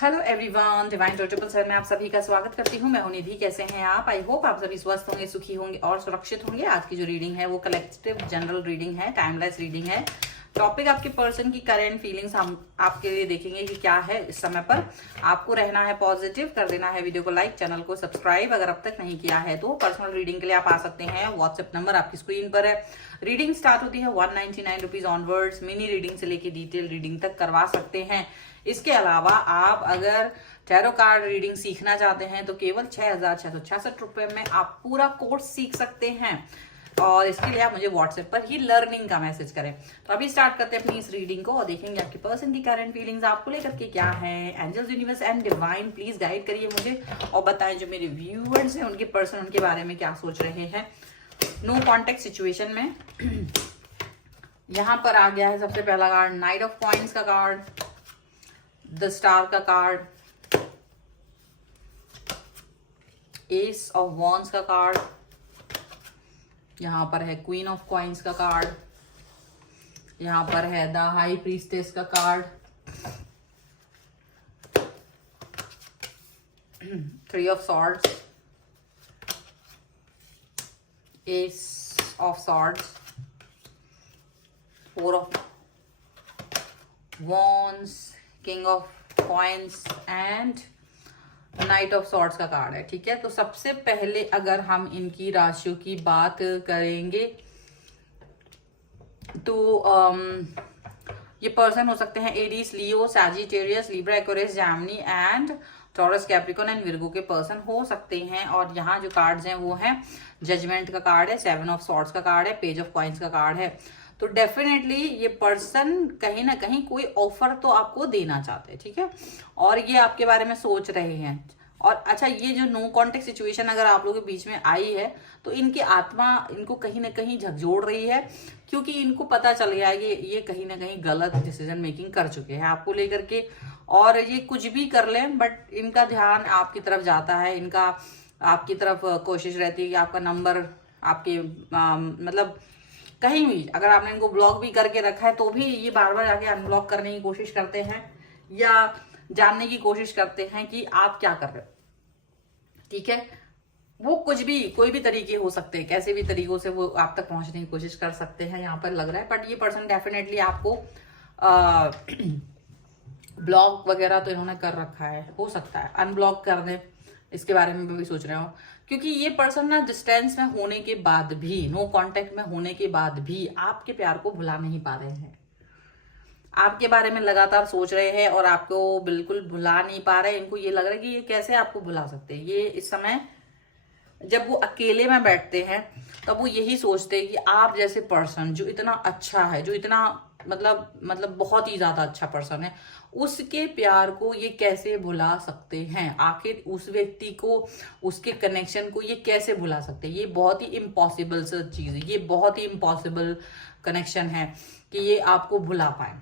Hello everyone, divine triple sir में आप सभी का स्वागत करती हूँ। मैं हूं निधि। कैसे हैं आप? आई होप आप सभी स्वस्थ होंगे, सुखी होंगे और सुरक्षित होंगे। आज की जो रीडिंग है वो कलेक्टिव जनरल रीडिंग है, टाइमलेस रीडिंग है। टॉपिक आपके पर्सन की करेंट फीलिंग्स हम आपके लिए देखेंगे कि क्या है इस समय पर। आपको रहना है पॉजिटिव, कर देना है वीडियो को लाइक, चैनल को सब्सक्राइब अगर अब तक नहीं किया है तो। पर्सनल रीडिंग के लिए आप आ सकते हैं, व्हाट्सएप नंबर आपकी स्क्रीन पर है। रीडिंग स्टार्ट होती है 199 रुपीज ऑनवर्ड्स। मिनी रीडिंग से लेके डिटेल रीडिंग तक करवा सकते हैं। इसके अलावा आप अगर टैरो कार्ड रीडिंग सीखना चाहते हैं तो केवल 6,666 रुपए में आप पूरा कोर्स सीख सकते हैं। और इसके लिए आप मुझे व्हाट्सएप पर ही लर्निंग का मैसेज करें। तो अभी स्टार्ट करते हैं अपनी इस रीडिंग को और देखेंगे आपके पर्सन की करंट फीलिंग्स आपको लेकर के क्या है। Angels, universe and divine please guide करिए मुझे और बताएं जो मेरे व्यूअर्स हैं उनके पर्सन उनके बारे में क्या सोच रहे हैं नो कॉन्टेक्ट सिचुएशन में। यहां पर आ गया है सबसे पहला कार्ड नाइट ऑफ कॉइंस का कार्ड, द स्टार का कार्ड, एस ऑफ वॉन्ड्स का कार्ड, यहां पर है क्वीन ऑफ कॉइंस का कार्ड, यहां पर है द हाई प्रीस्टेस का card, three of swords, S of swords, four of wands, king of coins and night of swords का कार्ड है। ठीक है, तो सबसे पहले अगर हम इनकी राशियों की बात करेंगे तो ये पर्सन हो सकते हैं Aries, Leo, Sagittarius, Libra, Aquarius, Gemini and taurus, Capricorn and Virgo के पर्सन हो सकते हैं। और यहाँ जो कार्ड्स हैं वो हैं जजमेंट का कार्ड है, सेवन ऑफ सॉर्ड्स का कार्ड है, पेज ऑफ कॉइंस का कार्ड है। तो डेफिनेटली ये पर्सन कहीं ना कहीं कोई ऑफर तो आपको देना चाहते हैं। ठीक है, और ये आपके बारे में सोच रहे हैं। और अच्छा, ये जो नो कॉन्टेक्ट सिचुएशन अगर आप लोगों के बीच में आई है तो इनकी आत्मा इनको कहीं ना कहीं झकझोड़ रही है, क्योंकि इनको पता चल गया है ये कहीं ना कहीं गलत डिसीजन मेकिंग कर चुके हैं आपको लेकर के। और ये कुछ भी कर लें बट इनका ध्यान आपकी तरफ जाता है, इनका आपकी तरफ कोशिश रहती है कि आपका नंबर आपके मतलब कहीं भी अगर आपने इनको ब्लॉक भी करके रखा है तो भी ये बार बार आके अनब्लॉक करने की कोशिश करते हैं या जानने की कोशिश करते हैं कि आप क्या कर रहे हो। ठीक है, वो कुछ भी कोई भी तरीके हो सकते हैं, कैसे भी तरीकों से वो आप तक पहुंचने की कोशिश कर सकते हैं यहाँ पर लग रहा है। बट ये पर्सन डेफिनेटली आपको ब्लॉक वगैरह तो इन्होंने कर रखा है, हो सकता है अनब्लॉक कर दे, इसके बारे में भी सोच रहे हो। क्योंकि ये पर्सन ना डिस्टेंस में होने के बाद भी, नो कांटेक्ट में होने के बाद भी आपके प्यार को भुला नहीं पा रहे हैं, आपके बारे में लगातार सोच रहे हैं और आपको बिल्कुल भुला नहीं पा रहे। इनको ये लग रहा है कि ये कैसे आपको भुला सकते हैं। ये इस समय जब वो अकेले में बैठते हैं तब वो यही सोचते हैं कि आप जैसे पर्सन जो इतना अच्छा है, जो इतना मतलब बहुत ही ज्यादा अच्छा पर्सन है, उसके प्यार को ये कैसे भुला सकते हैं। आखिर उस व्यक्ति को, उसके कनेक्शन को ये कैसे भुला सकते हैं। ये बहुत ही इम्पॉसिबल सा चीज है, ये बहुत ही इम्पॉसिबल कनेक्शन है कि ये आपको भुला पाए।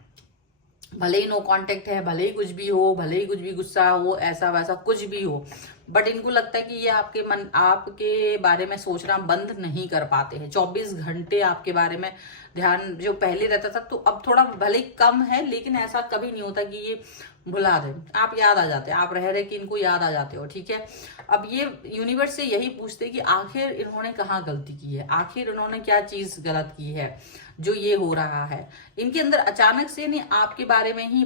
भले ही नो कांटेक्ट है, भले ही कुछ भी हो, भले ही कुछ भी गुस्सा हो, ऐसा वैसा कुछ भी हो, बट इनको लगता है कि ये आपके बारे में सोचना बंद नहीं कर पाते हैं। 24 घंटे आपके बारे में ध्यान जो पहले रहता था तो अब थोड़ा भले कम है, लेकिन ऐसा कभी नहीं होता कि ये भुला दे। आप याद आ जाते हैं, आप रह रहे कि इनको याद आ जाते हो। ठीक है, अब ये यूनिवर्स से यही पूछते हैं कि आखिर इन्होंने कहाँ गलती की है, आखिर इन्होंने क्या चीज गलत की है जो ये हो रहा है। इनके अंदर अचानक से नहीं आपके बारे में ही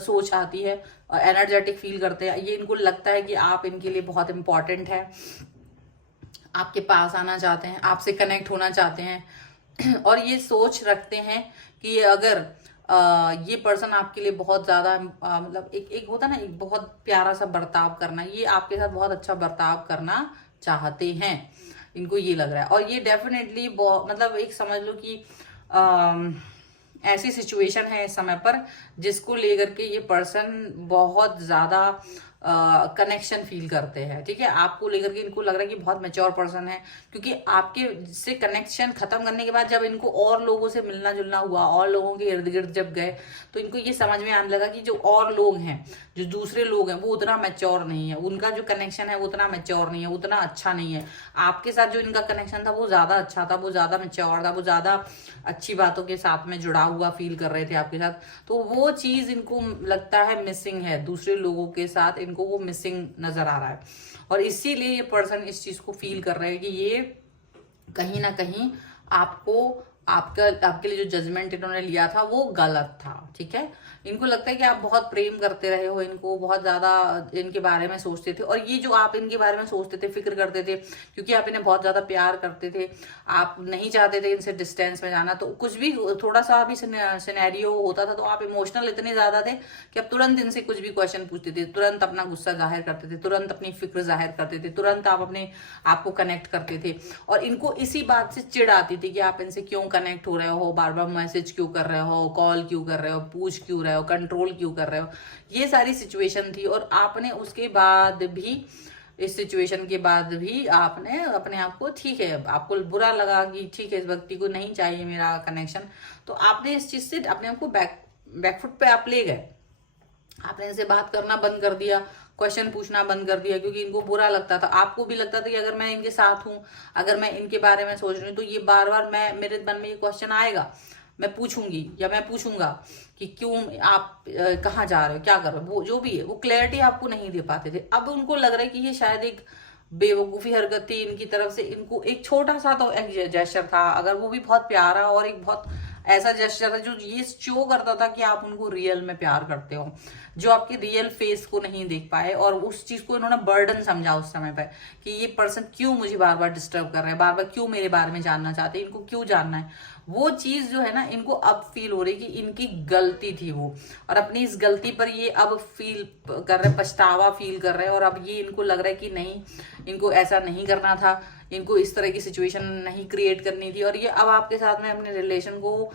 सोच आती है, एनर्जेटिक फील करते हैं। ये इनको लगता है कि आप इनके लिए बहुत इंपॉर्टेंट है, आपके पास आना चाहते हैं, आपसे कनेक्ट होना चाहते हैं। और ये सोच रखते हैं कि अगर ये पर्सन आपके लिए बहुत ज्यादा एक होता ना, एक बहुत प्यारा सा बर्ताव करना, ये आपके साथ बहुत अच्छा बर्ताव करना चाहते हैं, इनको ये लग रहा है। और ये डेफिनेटली एक समझ लो कि ऐसी सिचुएशन है इस समय पर जिसको लेकर के ये पर्सन बहुत ज्यादा कनेक्शन फील करते हैं, ठीक है। आपको लेकर के इनको लग रहा है कि बहुत मैच्योर पर्सन है, क्योंकि आपके से कनेक्शन खत्म करने के बाद जब इनको और लोगों से मिलना जुलना हुआ, और लोगों के इर्द गिर्द जब गए, तो इनको ये समझ में आने लगा कि जो और लोग हैं, जो दूसरे लोग हैं, वो उतना मैच्योर नहीं है, उनका जो कनेक्शन है वो उतना मैच्योर नहीं है, उतना अच्छा नहीं है। आपके साथ जो इनका कनेक्शन था वो ज्यादा अच्छा था, वो ज्यादा मैच्योर था, वो ज्यादा अच्छी बातों के साथ में जुड़ा हुआ फील कर रहे थे आपके साथ। तो वो चीज इनको लगता है मिसिंग है, दूसरे लोगों के साथ इनको वो मिसिंग नजर आ रहा है, और इसीलिए ये पर्सन इस चीज को फील कर रहे हैं कि ये कहीं ना कहीं आपके लिए जो जजमेंट इन्होंने लिया था वो गलत था, ठीक है। इनको लगता है कि आप बहुत प्रेम करते रहे हो, इनको बहुत ज्यादा इनके बारे में सोचते थे, और ये जो आप इनके बारे में सोचते थे, फिक्र करते थे, क्योंकि आप इन्हें बहुत ज्यादा प्यार करते थे, आप नहीं चाहते थे इनसे डिस्टेंस में जाना, तो कुछ भी थोड़ा सा भी सिनेरियो होता था तो आप इमोशनल इतने ज्यादा थे कि आप तुरंत इनसे कुछ भी क्वेश्चन पूछते थे, तुरंत अपना गुस्सा जाहिर करते थे, तुरंत अपनी फिक्र जाहिर करते थे, तुरंत आप अपने आप को कनेक्ट करते थे, और इनको इसी बात से चिढ़ आती थी कि आप इनसे क्यों कनेक्ट हो रहे हो, बार बार मैसेज क्यों कर रहे हो, कॉल क्यों कर रहे हो, पूछ क्यों रहे हो, कंट्रोल क्यों कर रहे हो। ये सारी सिचुएशन थी, और आपने उसके बाद भी, इस सिचुएशन के बाद भी आपने अपने आप को, ठीक है, आपको बुरा लगा कि ठीक है इस व्यक्ति को नहीं चाहिए मेरा कनेक्शन, तो आपने इस चीज से अपने आप को बैकफुट पे आप ले गए। आपने इनसे बात करना बंद कर दिया, क्वेश्चन पूछना बंद कर दिया, क्योंकि इनको बुरा लगता था। आपको भी लगता था कि अगर मैं इनके साथ हूं, अगर मैं इनके बारे में सोच रही हूँ, तो ये बार बार मेरे मन में ये क्वेश्चन आएगा, मैं पूछूंगी या मैं पूछूंगा कि क्यों आप कहाँ जा रहे हो, क्या कर रहे हो, वो जो भी है, वो क्लैरिटी आपको नहीं दे पाते थे। अब उनको लग रहा है कि ये शायद एक बेवकूफी हरकत थी इनकी तरफ से, इनको एक छोटा सा तो एक जेस्चर था, अगर वो भी बहुत प्यारा और एक बहुत ऐसा जेस्चर था जो ये शो करता था कि आप उनको रियल में प्यार करते हो, जो आपके रियल फेस को नहीं देख पाए, और उस चीज को इन्होंने बर्डन समझा उस समय पर कि ये पर्सन क्यों मुझे बार बार डिस्टर्ब कर रहा है, बार बार क्यों मेरे बारे में जानना चाहते हैं, इनको क्यों जानना है। वो चीज जो है ना, इनको अब फील हो रही कि इनकी गलती थी वो, और अपनी इस गलती पर ये अब फील कर रहे, पछतावा फील कर रहे हैं, और अब ये इनको लग रहा है कि नहीं, इनको ऐसा नहीं करना था, इनको इस तरह की सिचुएशन नहीं क्रिएट करनी थी, और ये अब आपके साथ में अपने रिलेशन को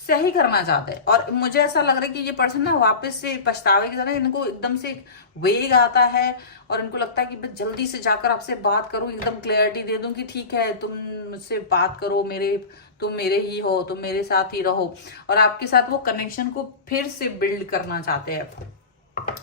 सही करना चाहते हैं। और मुझे ऐसा लग रहा है कि ये पर्सन ना वापस से पछतावे की तरह, इनको एकदम से वेग आता है, और इनको लगता है कि बस जल्दी से जाकर आपसे बात करूं, एकदम क्लैरिटी दे दूं कि ठीक है तुम मुझसे बात करो, तुम मेरे ही हो, तुम मेरे साथ ही रहो, और आपके साथ वो कनेक्शन को फिर से बिल्ड करना चाहते हैं।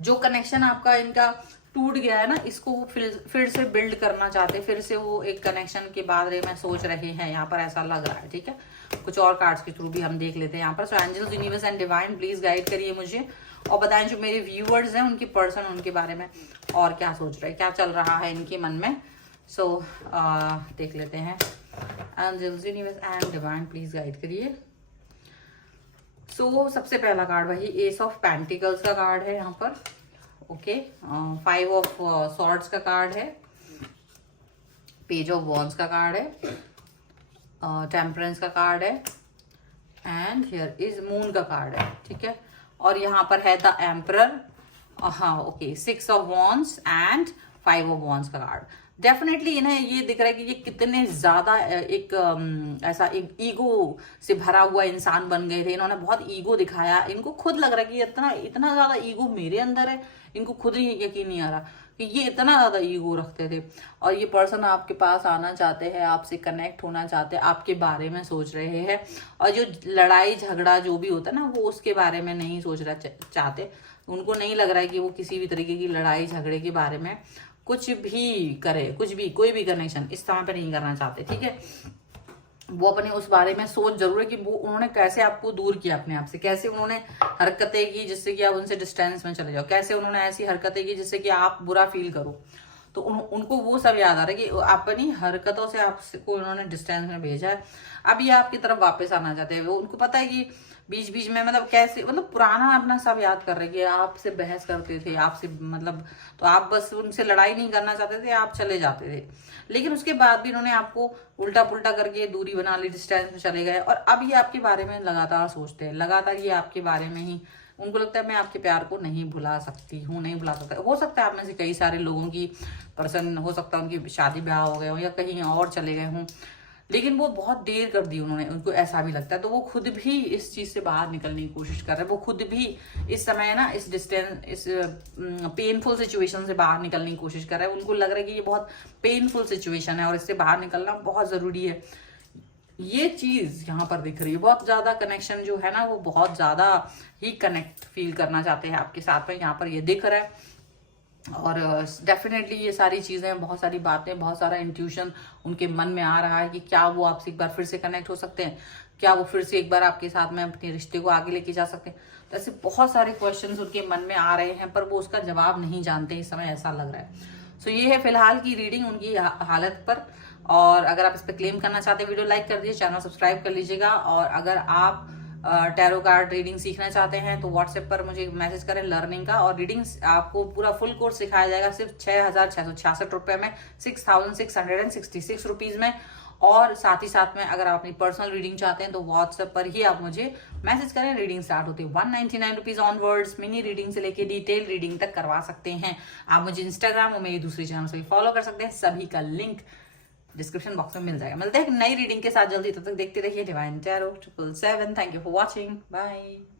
जो कनेक्शन आपका इनका टूट गया है ना, इसको वो फिर से बिल्ड करना चाहते हैं, फिर से वो एक कनेक्शन के बारे में सोच रहे हैं, यहाँ पर ऐसा लग रहा है, ठीक है। कुछ और कार्ड्स के थ्रू भी हम देख लेते हैं यहाँ पर। So angels, universe and divine, please guide करिए मुझे, और बताएं जो मेरे व्यूअर्स हैं उनकी पर्सन, उनके बारे में और क्या सोच रहे हैं, क्या चल रहा है इनके मन में। सो देख लेते हैं। Angels, universe and divine, please guide करिए। सो सबसे पहला कार्ड वही एस ऑफ पेंटिकल्स का कार्ड है यहाँ पर, ओके। 5 ऑफ सॉर्ड्स का कार्ड है, पेज ऑफ वॉन्ड्स का कार्ड है, टेम्परेंस का कार्ड है, एंड हियर इज मून का कार्ड है, ठीक है। और यहाँ पर है द एम्परर, हाँ okay, 6 of wands and 5 of wands का कार्ड। डेफिनेटली इन्हें ये दिख रहा है कि ये कितने ज्यादा एक ऐसा एक ईगो से भरा हुआ इंसान बन गए थे, इन्होंने बहुत ईगो दिखाया, इनको खुद लग रहा है कि इतना ज्यादा ईगो मेरे अंदर है, इनको खुद ही यकीन नहीं आ रहा कि ये इतना ज्यादा ईगो रखते थे। और ये पर्सन आपके पास आना चाहते हैं, आपसे कनेक्ट होना चाहते हैं, आपके बारे में सोच रहे हैं, और जो लड़ाई झगड़ा जो भी होता है ना, वो उसके बारे में नहीं सोचना चाहते। उनको नहीं लग रहा है कि वो किसी भी तरीके की लड़ाई झगड़े के बारे में कुछ भी करे, कुछ भी, कोई भी कनेक्शन इस समय पे नहीं करना चाहते, ठीक है। वो अपने उस बारे में सोच जरूर है कि वो उन्होंने कैसे आपको दूर किया अपने आप से, कैसे उन्होंने हरकतें की जिससे कि आप उनसे डिस्टेंस में चले जाओ, कैसे उन्होंने ऐसी हरकतें की जिससे कि आप बुरा फील करो। तो उनको वो सब याद आ रहा है कि अपनी हरकतों से आपको उन्होंने डिस्टेंस में भेजा है। अब ये आपकी तरफ वापस आना चाहते हैं। उनको पता है कि बीच बीच में मतलब कैसे, मतलब पुराना अपना सब याद कर रहे हैं कि आपसे बहस करते थे, आपसे मतलब, तो आप बस उनसे लड़ाई नहीं करना चाहते थे, आप चले जाते थे। लेकिन उसके बाद भी इन्होंने आपको उल्टा पुल्टा करके दूरी बना ली, डिस्टेंस में चले गए, और अब ये आपके बारे में लगातार सोचते हैं, लगातार ये आपके बारे में ही, उनको लगता है मैं आपके प्यार को नहीं भुला सकती हूँ, नहीं भुला सकता। हो सकता है आप में से कई सारे लोगों की पर्सन, हो सकता है उनकी शादी ब्याह हो गए हो या कहीं और चले गए हों, लेकिन वो बहुत देर कर दी उन्होंने, उनको ऐसा भी लगता है। तो वो खुद भी इस चीज से बाहर निकलने की कोशिश कर रहे हैं, वो खुद भी इस समय ना इस डिस्टेंस, इस पेनफुल सिचुएशन से बाहर निकलने की कोशिश कर रहे हैं। उनको लग रहा है कि ये बहुत पेनफुल सिचुएशन है और इससे बाहर निकलना बहुत जरूरी है। ये चीज यहाँ पर दिख रही है, बहुत ज्यादा कनेक्शन जो है ना, वो बहुत ज्यादा ही कनेक्ट फील करना चाहते हैं आपके साथ में, यहाँ पर ये दिख रहा है। और डेफिनेटली ये सारी चीजें, बहुत सारी बातें, बहुत सारा इंट्यूशन उनके मन में आ रहा है कि क्या वो आपसे एक बार फिर से कनेक्ट हो सकते हैं, क्या वो फिर से एक बार आपके साथ में अपने रिश्ते को आगे लेके जा सकते हैं। तो ऐसे बहुत सारे क्वेश्चंस उनके मन में आ रहे हैं, पर वो उसका जवाब नहीं जानते इस समय, ऐसा लग रहा है। सो ये है फिलहाल की रीडिंग उनकी हालत पर। और अगर आप इस पर क्लेम करना चाहते हैं, वीडियो लाइक कर दीजिए, चैनल सब्सक्राइब कर लीजिएगा। और अगर आप टैरो कार्ड रीडिंग सीखना चाहते हैं तो व्हाट्सएप पर मुझे मैसेज करें लर्निंग का, और रीडिंग आपको पूरा फुल कोर्स सिखाया जाएगा सिर्फ 6,666 रुपए में, 6,666 रुपीज में। और साथ ही साथ में अगर आप अपनी पर्सनल रीडिंग चाहते हैं तो व्हाट्सएप पर ही आप मुझे मैसेज करें। रीडिंग स्टार्ट होती है 199 रुपीज ऑनवर्ड्स। मिनी रीडिंग से लेके डिटेल रीडिंग तक करवा सकते हैं। आप मुझे इंस्टाग्राम और मेरे दूसरे चैनल से भी फॉलो कर सकते हैं, सभी का लिंक डिस्क्रिप्शन बॉक्स में मिल जाएगा। मिलते हैं एक नई रीडिंग के साथ जल्दी, तब तक देखते रहिए divine tarot 777। Thank you for watching, bye.